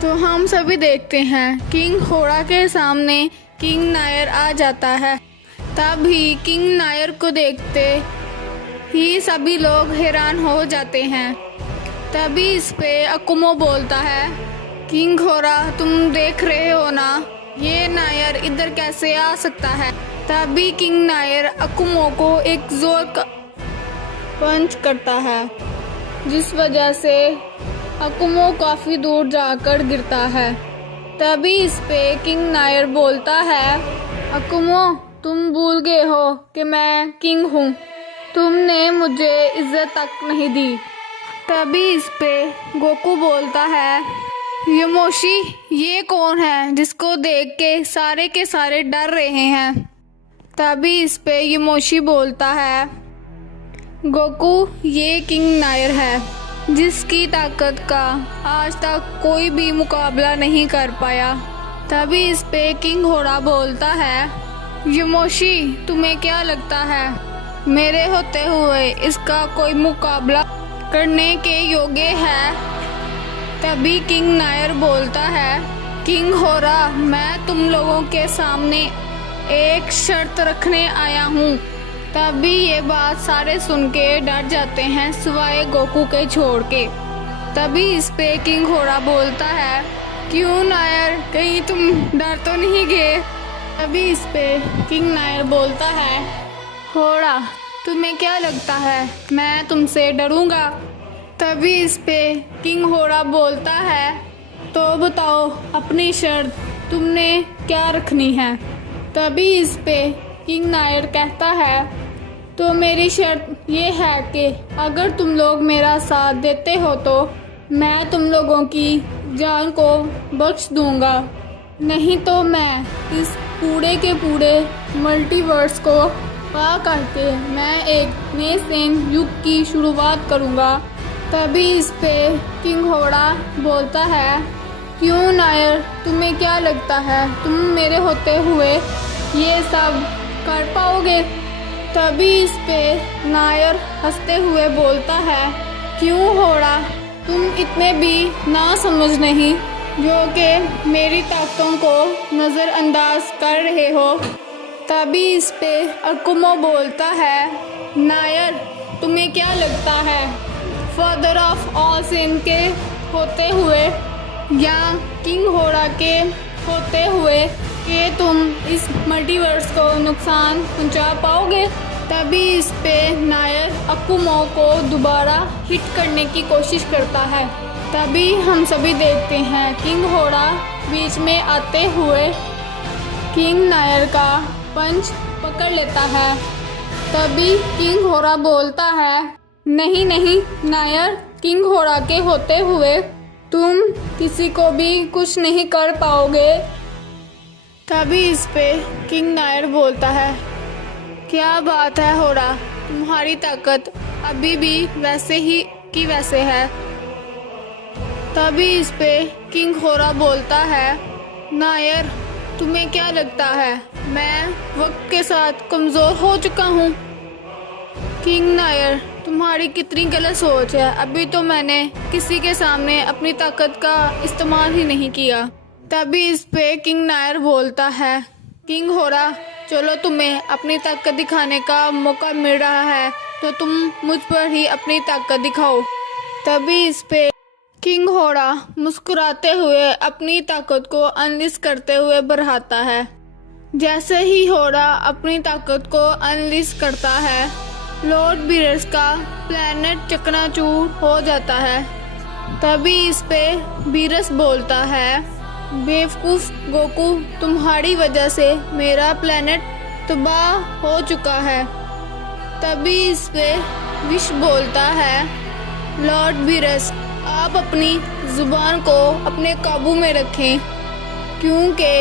तो हम सभी देखते हैं किंग होरा के सामने किंग नायर आ जाता है। तभी किंग नायर को देखते ही सभी लोग हैरान हो जाते हैं। तभी इस पे अकुमो बोलता है, किंग होरा तुम देख रहे हो ना, ये नायर इधर कैसे आ सकता है। तभी किंग नायर अकुमो को एक जोर का पंच करता है, जिस वजह से अकुमो काफी दूर जाकर गिरता है। तभी इस पे किंग नायर बोलता है, अकुमो तुम भूल गए हो कि मैं किंग हूँ, तुमने मुझे इज्जत तक नहीं दी। तभी इस पे गोकू बोलता है, यमोशी ये कौन है जिसको देख के सारे डर रहे हैं। तभी इस पे यमोशी बोलता है, गोकू ये किंग नायर है, जिसकी ताकत का आज तक कोई भी मुकाबला नहीं कर पाया। तभी इस पे किंग होरा बोलता है, यमोशी तुम्हें क्या लगता है मेरे होते हुए इसका कोई मुकाबला करने के योग्य है। तभी किंग नायर बोलता है, किंग होरा मैं तुम लोगों के सामने एक शर्त रखने आया हूँ। तभी ये बात सारे सुन के डर जाते हैं सिवाय गोकू के छोड़ के। तभी इस पे किंग होरा बोलता है, क्यों नायर कहीं तुम डर तो नहीं गए। तभी इस पे किंग नायर बोलता है, होरा तुम्हें क्या लगता है मैं तुमसे डरूंगा। तभी इस पे किंग होरा बोलता है, तो बताओ अपनी शर्त तुमने क्या रखनी है। तभी इस पे किंग नायर कहता है, तो मेरी शर्त ये है कि अगर तुम लोग मेरा साथ देते हो तो मैं तुम लोगों की जान को बख्श दूंगा, नहीं तो मैं इस पूरे के पूरे मल्टीवर्स को पा करके मैं एक नए सेन युग की शुरुआत करूंगा। तभी इस पे किंग होरा बोलता है, क्यों नायर तुम्हें क्या लगता है तुम मेरे होते हुए ये सब कर पाओगे। तभी इस पे नायर हंसते हुए बोलता है, क्यों होरा तुम इतने भी ना समझ नहीं जो कि मेरी ताकतों को नज़रअंदाज कर रहे हो। तभी इस पे अकुमो बोलता है, नायर तुम्हें क्या लगता है फादर ऑफ ऑल सिन के होते हुए या किंग होरा के होते हुए कि तुम इस मल्टीवर्स को नुकसान पहुंचा पाओगे। तभी इस पे नायर अकुमो को दोबारा हिट करने की कोशिश करता है। तभी हम सभी देखते हैं किंग होरा बीच में आते हुए किंग नायर का पंच पकड़ लेता है। तभी किंग होरा बोलता है, नहीं नहीं नायर, किंग होरा के होते हुए तुम किसी को भी कुछ नहीं कर पाओगे। तभी इस पे किंग नायर बोलता है, क्या बात है होरा, तुम्हारी ताकत अभी भी वैसे ही की वैसे है। तभी इस पे किंग होरा बोलता है, नायर तुम्हें क्या लगता है मैं वक्त के साथ कमज़ोर हो चुका हूँ। किंग नायर तुम्हारी कितनी गलत सोच है, अभी तो मैंने किसी के सामने अपनी ताकत का इस्तेमाल ही नहीं किया। तभी इस पे किंग नायर बोलता है, किंग होरा चलो तुम्हें अपनी ताकत दिखाने का मौका मिल रहा है तो तुम मुझ पर ही अपनी ताकत दिखाओ। तभी इस पे किंग होरा मुस्कुराते हुए अपनी ताकत को अनलिश करते हुए बढ़ाता है। जैसे ही होरा अपनी ताकत को अनलिश करता है, लॉर्ड बीरस का प्लेनेट चकनाचूर हो जाता है। तभी इस पे बीरस बोलता है, बेवकूफ़ गोकू, तुम्हारी वजह से मेरा प्लेनेट तबाह हो चुका है। तभी इस पे विश बोलता है, लॉर्ड बीरस आप अपनी ज़ुबान को अपने काबू में रखें, क्योंकि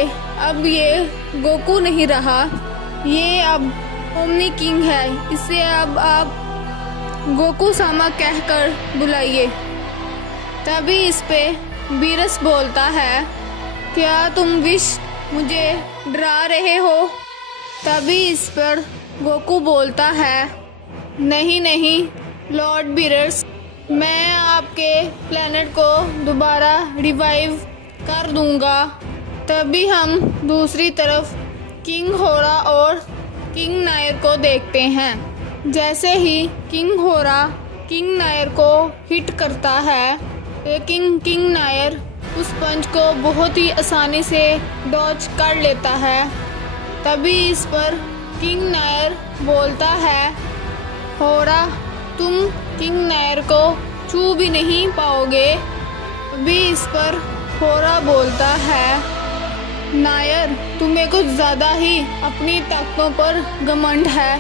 अब ये गोकू नहीं रहा, ये अब ओमनी किंग है, इसे अब आप गोकू सामा कहकर बुलाइए। तभी इस पे बीरस बोलता है, क्या तुम विश मुझे डरा रहे हो। तभी इस पर गोकू बोलता है, नहीं नहीं लॉर्ड बीरस, मैं आपके प्लेनेट को दोबारा रिवाइव कर दूंगा। तभी हम दूसरी तरफ किंग होरा और किंग नायर को देखते हैं। जैसे ही किंग होरा किंग नायर को हिट करता है, लेकिन किंग नायर उस पंच को बहुत ही आसानी से डॉज कर लेता है। तभी इस पर किंग नायर बोलता है, होरा तुम किंग नायर को छू भी नहीं पाओगे। तभी इस पर होरा बोलता है, नायर तुम्हें कुछ ज़्यादा ही अपनी ताकतों पर घमंड है।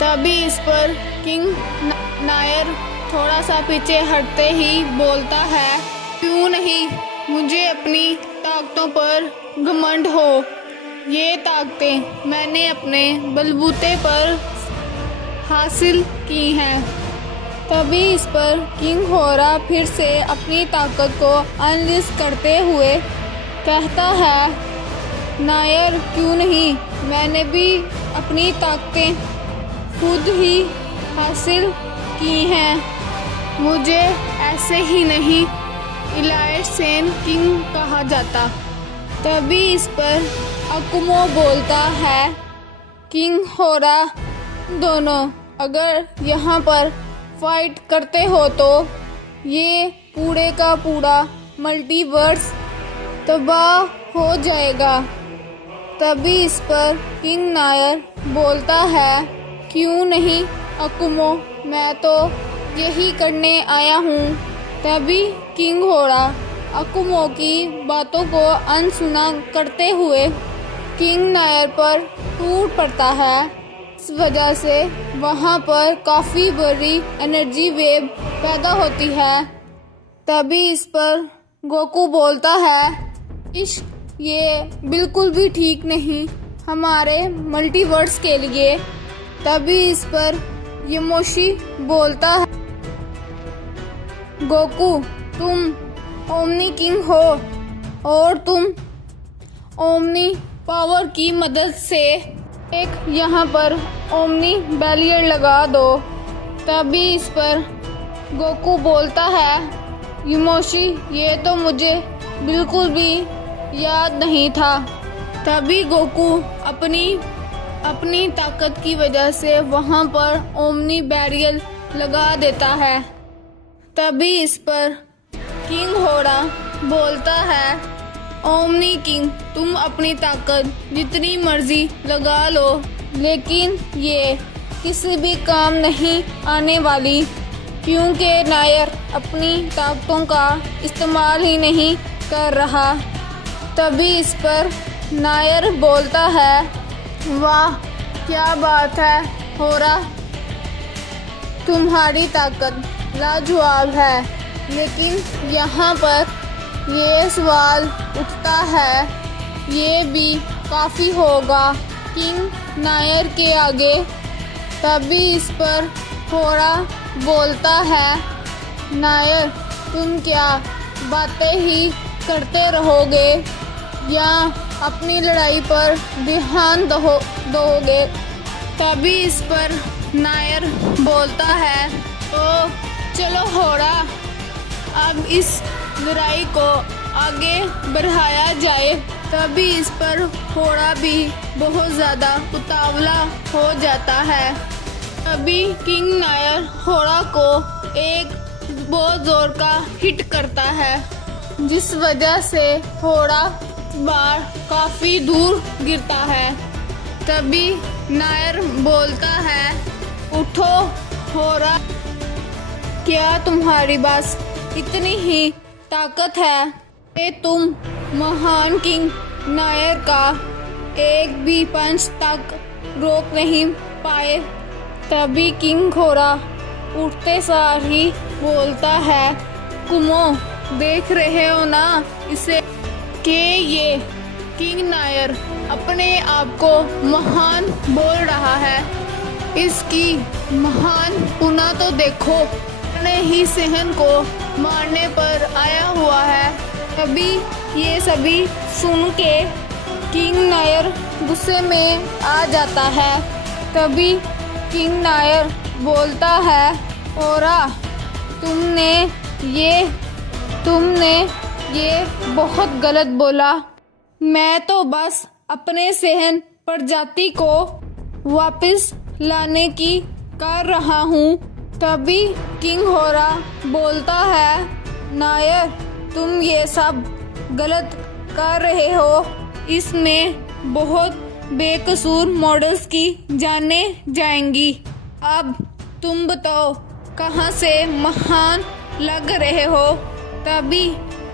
तभी इस पर किंग नायर थोड़ा सा पीछे हटते ही बोलता है, क्यों नहीं मुझे अपनी ताकतों पर घमंड हो। ये ताकतें मैंने अपने बलबूते पर हासिल की हैं। तभी इस पर किंग होरा फिर से अपनी ताकत को अनलीश करते हुए कहता है, नायर क्यों नहीं, मैंने भी अपनी ताकतें खुद ही हासिल की हैं। मुझे ऐसे ही नहीं इलाइट सेन किंग कहा जाता। तभी इस पर अकुमो बोलता है, किंग होरा दोनों अगर यहाँ पर फाइट करते हो तो ये पूरे का पूरा मल्टीवर्स तबाह हो जाएगा। तभी इस पर किंग नायर बोलता है, क्यों नहीं अकुमो, मैं तो यही करने आया हूँ। तभी किंग होरा अकुमो की बातों को अनसुना करते हुए किंग नायर पर टूट पड़ता है। इस वजह से वहाँ पर काफ़ी बड़ी एनर्जी वेव पैदा होती है। तभी इस पर गोकू बोलता है, ये बिल्कुल भी ठीक नहीं हमारे मल्टीवर्स के लिए। तभी इस पर यमोशी बोलता है, गोकू तुम ओमनी किंग हो और तुम ओमनी पावर की मदद से एक यहाँ पर ओमनी बैरियर लगा दो। तभी इस पर गोकू बोलता है, यमोशी ये तो मुझे बिल्कुल भी याद नहीं था। तभी गोकू अपनी ताकत की वजह से वहाँ पर ओमनी बैरियर लगा देता है। तभी इस पर किंग होरा बोलता है, ओमनी किंग तुम अपनी ताकत जितनी मर्जी लगा लो, लेकिन ये किसी भी काम नहीं आने वाली, क्योंकि नायर अपनी ताकतों का इस्तेमाल ही नहीं कर रहा। तभी इस पर नायर बोलता है, वाह क्या बात है होरा, तुम्हारी ताकत लाजवाब है। लेकिन यहाँ पर ये सवाल उठता है, ये भी काफ़ी होगा किंग नायर के आगे। तभी इस पर होरा बोलता है, नायर तुम क्या बातें ही करते रहोगे या अपनी लड़ाई पर ध्यान दोगे। तभी इस पर नायर बोलता है, तो चलो होरा अब इस लड़ाई को आगे बढ़ाया जाए। तभी इस पर होरा भी बहुत ज़्यादा उतावला हो जाता है। तभी किंग नायर होरा को एक बहुत ज़ोर का हिट करता है, जिस वजह से होरा बार काफ़ी दूर गिरता है। तभी नायर बोलता है, उठो होरा, क्या तुम्हारी बस इतनी ही ताकत है कि तुम महान किंग नायर का एक भी पंच तक रोक नहीं पाए। तभी किंग होरा उठते सार ही बोलता है, कुमो देख रहे हो ना इसे, कि ये किंग नायर अपने आप को महान बोल रहा है। इसकी महान पुना तो देखो, अपने ही सहन को मारने पर आया हुआ है। तभी ये सभी सुन के किंग नायर गुस्से में आ जाता है। तभी किंग नायर बोलता है, ओरा तुमने ये बहुत गलत बोला। मैं तो बस अपने सहन प्रजाति को वापस लाने की कर रहा हूँ। तभी किंग होरा बोलता है, नायर तुम ये सब गलत कर रहे हो। इसमें बहुत बेकसूर मॉडल्स की जाने जाएंगी। अब तुम बताओ कहाँ से महान लग रहे हो। तभी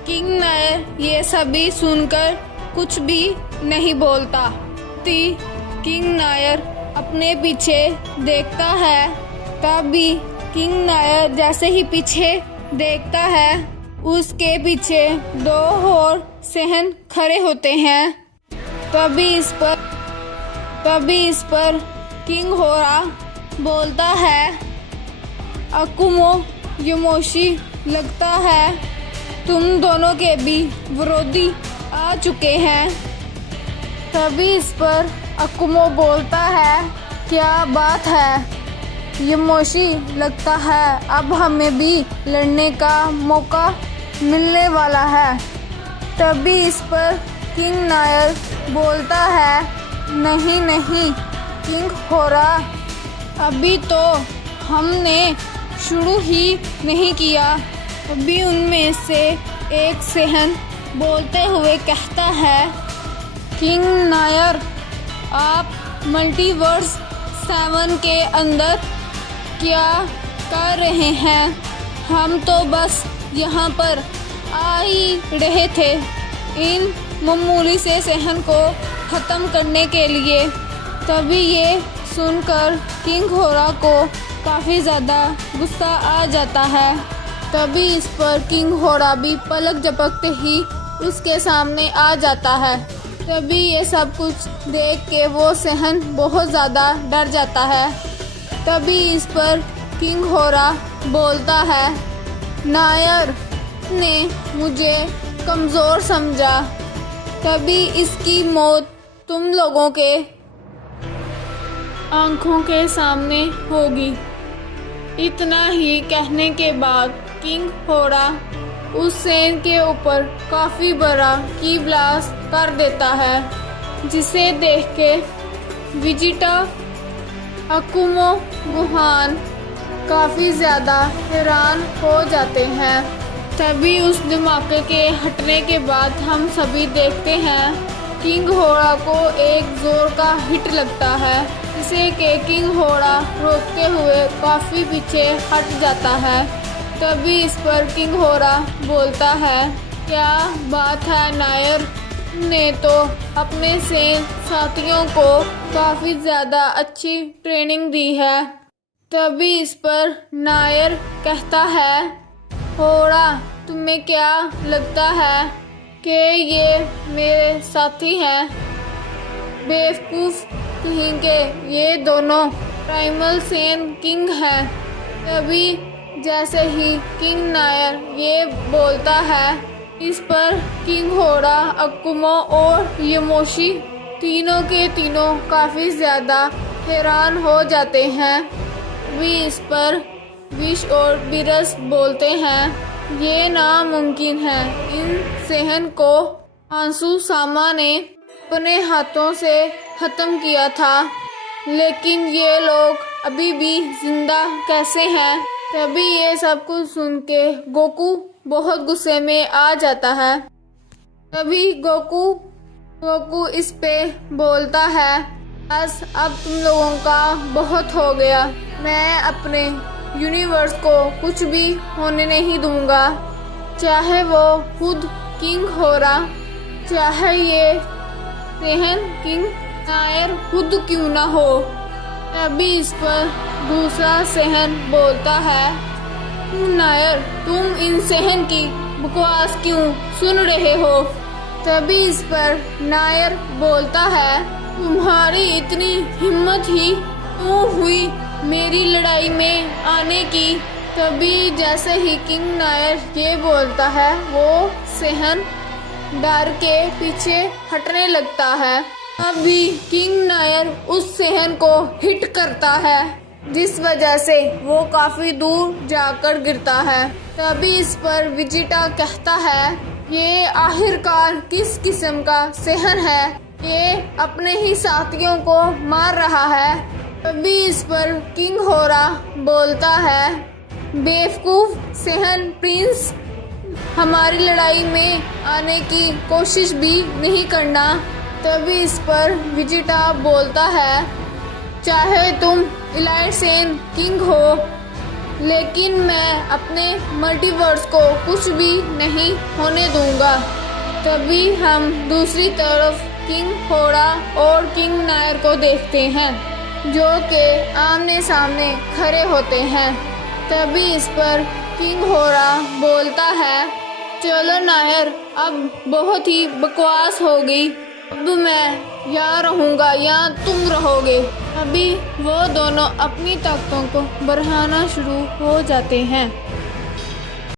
किंग नायर ये सभी सुनकर कुछ भी नहीं बोलता। किंग नायर अपने पीछे देखता है। तभी किंग नायर जैसे ही पीछे देखता है, उसके पीछे 2 और सहन खड़े होते हैं। तभी इस पर किंग होरा बोलता है, अकुमो योमोशी, लगता है तुम दोनों के भी विरोधी आ चुके हैं। तभी इस पर अकुमो बोलता है, क्या बात है योमोशी, लगता है अब हमें भी लड़ने का मौका मिलने वाला है। तभी इस पर किंग नायर बोलता है, नहीं नहीं किंग होरा, अभी तो हमने शुरू ही नहीं किया। अभी उनमें से एक सहन बोलते हुए कहता है, किंग नायर आप मल्टीवर्स 7 के अंदर क्या कर रहे हैं। हम तो बस यहाँ पर आ ही रहे थे इन मामूली से सहन को ख़त्म करने के लिए। तभी ये सुनकर किंग होरा को काफ़ी ज़्यादा गुस्सा आ जाता है। तभी इस पर किंग होरा भी पलक झपकते ही उसके सामने आ जाता है। तभी ये सब कुछ देख के वो सहन बहुत ज़्यादा डर जाता है। तभी इस पर किंग होरा बोलता है, नायर ने मुझे कमज़ोर समझा, तभी इसकी मौत तुम लोगों के आंखों के सामने होगी। इतना ही कहने के बाद किंग होरा उस सेन के ऊपर काफ़ी बड़ा की ब्लास्ट कर देता है, जिसे देख के विजिटा, अकुमो, गुहान काफ़ी ज़्यादा हैरान हो जाते हैं। तभी उस धमाके के हटने के बाद हम सभी देखते हैं किंग होरा को एक जोर का हिट लगता है, जिसे के किंग होरा रोकते हुए काफ़ी पीछे हट जाता है। तभी इस पर किंग होरा बोलता है, क्या बात है नायर ने तो अपने से साथियों को काफ़ी ज़्यादा अच्छी ट्रेनिंग दी है। तभी इस पर नायर कहता है, होरा तुम्हें क्या लगता है कि ये मेरे साथी हैं। बेवकूफ़ कहेंगे, ये दोनों प्राइमल सेन किंग हैं। तभी जैसे ही किंग नायर ये बोलता है, इस पर किंग होरा, अकुमो और योमोशी तीनों के तीनों काफ़ी ज़्यादा हैरान हो जाते हैं। भी इस पर विश और बिरस बोलते हैं, ये नामुमकिन है। इन सहन को आंसू सामा ने अपने हाथों से ख़त्म किया था, लेकिन ये लोग अभी भी जिंदा कैसे हैं। तभी ये सब कुछ सुन के गोकू बहुत गुस्से में आ जाता है। तभी गोकू इस पे बोलता है, बस अब तुम लोगों का बहुत हो गया। मैं अपने यूनिवर्स को कुछ भी होने नहीं दूंगा, चाहे वो खुद किंग होरा, चाहे ये सहन किंग नायर खुद क्यों ना हो। तभी इस पर दूसरा सहन बोलता है, नायर तुम इन सहन की बकवास क्यों सुन रहे हो। तभी इस पर नायर बोलता है, तुम्हारी इतनी हिम्मत ही क्यों हुई मेरी लड़ाई में आने की। तभी जैसे ही किंग नायर ये बोलता है, वो सहन डर के पीछे हटने लगता है। अभी किंग नायर उस सहन को हिट करता है, जिस वजह से वो काफ़ी दूर जाकर गिरता है। तभी इस पर विजिटा कहता है, ये आखिरकार किस किस्म का सहन है, ये अपने ही साथियों को मार रहा है। तभी इस पर किंग होरा बोलता है, बेवकूफ सहन प्रिंस, हमारी लड़ाई में आने की कोशिश भी नहीं करना। तभी इस पर विजिटा बोलता है, चाहे तुम इलाइसेन किंग हो, लेकिन मैं अपने मल्टीवर्स को कुछ भी नहीं होने दूंगा। तभी हम दूसरी तरफ किंग होरा और किंग नायर को देखते हैं, जो कि आमने सामने खड़े होते हैं। तभी इस पर किंग होरा बोलता है, चलो नायर, अब बहुत ही बकवास हो गई, अब मैं यहाँ रहूँगा या तुम रहोगे। अभी वो दोनों अपनी ताकतों को बढ़ाना शुरू हो जाते हैं।